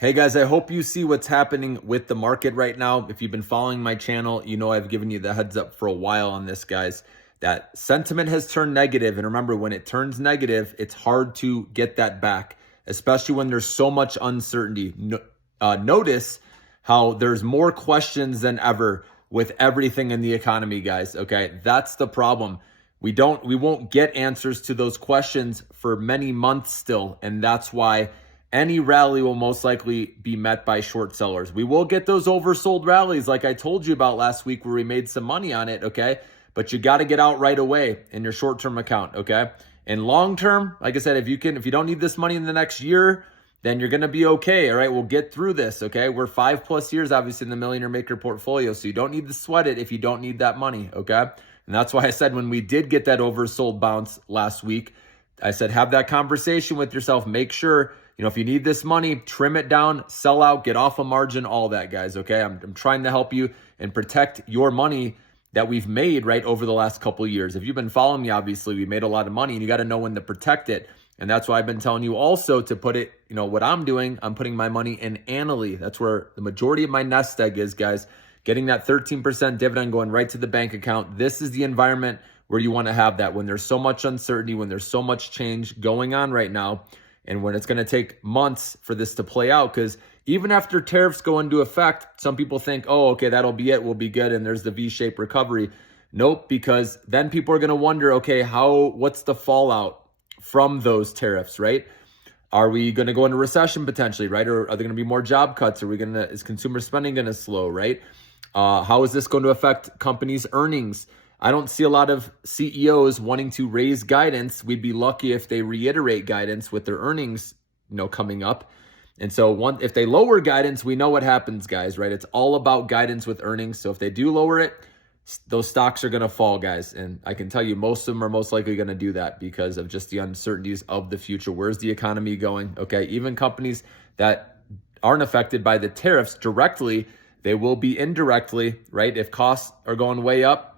Hey guys, I hope you see what's happening with the market right now. If you've been following my channel, you know I've given you the heads up for a while on this, guys, that sentiment has turned negative. And remember, when it turns negative, it's hard to get that back, especially when there's so much uncertainty. Notice how there's more questions than ever with everything in the economy, guys. Okay, that's the problem. We won't get answers to those questions for many months still, and that's why any rally will most likely be met by short sellers. We will get those oversold rallies like I told you about last week where we made some money on it, okay? But you got to get out right away in your short-term account, okay? And long-term, like I said, if you don't need this money in the next year, then you're going to be okay, all right? We'll get through this, okay? We're 5+ years, obviously, in the Millionaire Maker portfolio, so you don't need to sweat it if you don't need that money, okay? And that's why I said when we did get that oversold bounce last week, I said have that conversation with yourself. Make sure, if you need this money, trim it down, sell out, get off a margin, all that, guys, okay? I'm trying to help you and protect your money that we've made right over the last couple of years. If you've been following me, obviously, we made a lot of money, and you got to know when to protect it. And that's why I've been telling you also to put it, what I'm doing, I'm putting my money in Annaly. That's where the majority of my nest egg is, guys. Getting that 13% dividend going right to the bank account. This is the environment where you want to have that when there's so much uncertainty, when there's so much change going on right now, and when it's going to take months for this to play out. Because even after tariffs go into effect, some people think, oh, okay, that'll be it. We'll be good. And there's the V-shaped recovery. Nope, because then people are going to wonder, okay, what's the fallout from those tariffs, right? Are we going to go into recession potentially, right? Or are there going to be more job cuts? Is consumer spending going to slow, right? How is this going to affect companies' earnings? I don't see a lot of CEOs wanting to raise guidance. We'd be lucky if they reiterate guidance with their earnings, coming up. And so if they lower guidance, we know what happens, guys, right? It's all about guidance with earnings. So if they do lower it, those stocks are going to fall, guys. And I can tell you most of them are most likely going to do that because of just the uncertainties of the future. Where's the economy going? Okay, even companies that aren't affected by the tariffs directly, they will be indirectly, right? If costs are going way up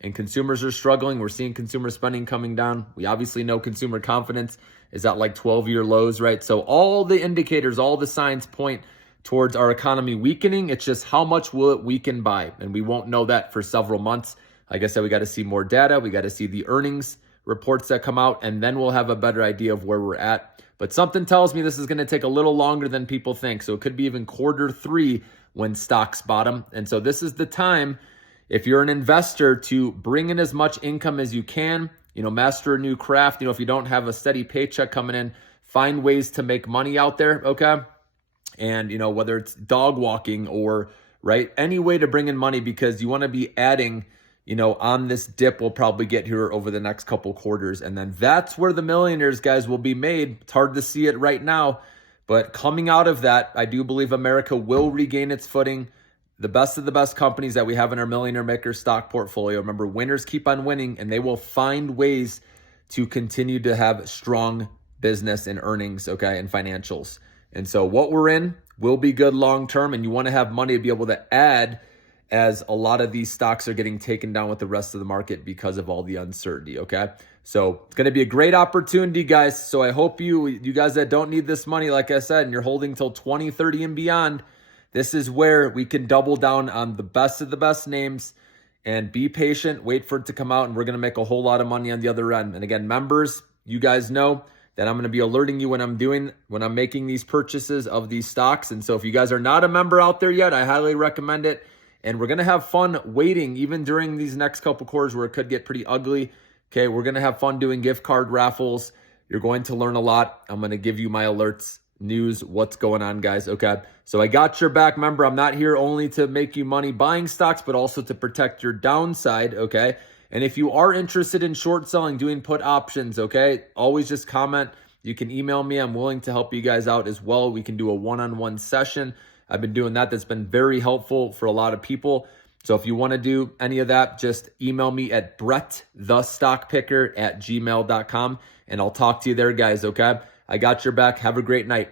and consumers are struggling, we're seeing consumer spending coming down. We obviously know consumer confidence is at like 12-year lows, right? So all the indicators, all the signs point towards our economy weakening. It's just how much will it weaken by? And we won't know that for several months. Like I said, we got to see more data. We got to see the earnings reports that come out, and then we'll have a better idea of where we're at. But something tells me this is going to take a little longer than people think. So it could be even Q3 when stocks bottom. And so this is the time, if you're an investor, to bring in as much income as you can, master a new craft. If you don't have a steady paycheck coming in, find ways to make money out there, okay? And, whether it's dog walking or, right, any way to bring in money, because you want to be adding, on this dip we'll probably get here over the next couple quarters. And then that's where the millionaires, guys, will be made. It's hard to see it right now. But coming out of that, I do believe America will regain its footing. The best of the best companies that we have in our Millionaire Maker stock portfolio, remember, winners keep on winning, and they will find ways to continue to have strong business and earnings, okay, and financials. And so what we're in will be good long term, and you want to have money to be able to add as a lot of these stocks are getting taken down with the rest of the market because of all the uncertainty, okay? So it's going to be a great opportunity, guys. So I hope you guys that don't need this money, like I said, and you're holding till 2030 and beyond, this is where we can double down on the best of the best names and be patient, wait for it to come out, and we're going to make a whole lot of money on the other end. And again, members, you guys know that I'm going to be alerting you when I'm making these purchases of these stocks. And so if you guys are not a member out there yet, I highly recommend it. And we're going to have fun waiting even during these next couple quarters where it could get pretty ugly. Okay, we're going to have fun doing gift card raffles. You're going to learn a lot. I'm going to give you my alerts, news, what's going on, guys. Okay, so I got your back. Remember, I'm not here only to make you money buying stocks, but also to protect your downside, okay? And if you are interested in short selling, doing put options, okay, always just comment. You can email me. I'm willing to help you guys out as well. We can do a one-on-one session. I've been doing that. That's been very helpful for a lot of people. So if you want to do any of that, just email me at brettthestockpicker@gmail.com, and I'll talk to you there, guys, okay? I got your back. Have a great night.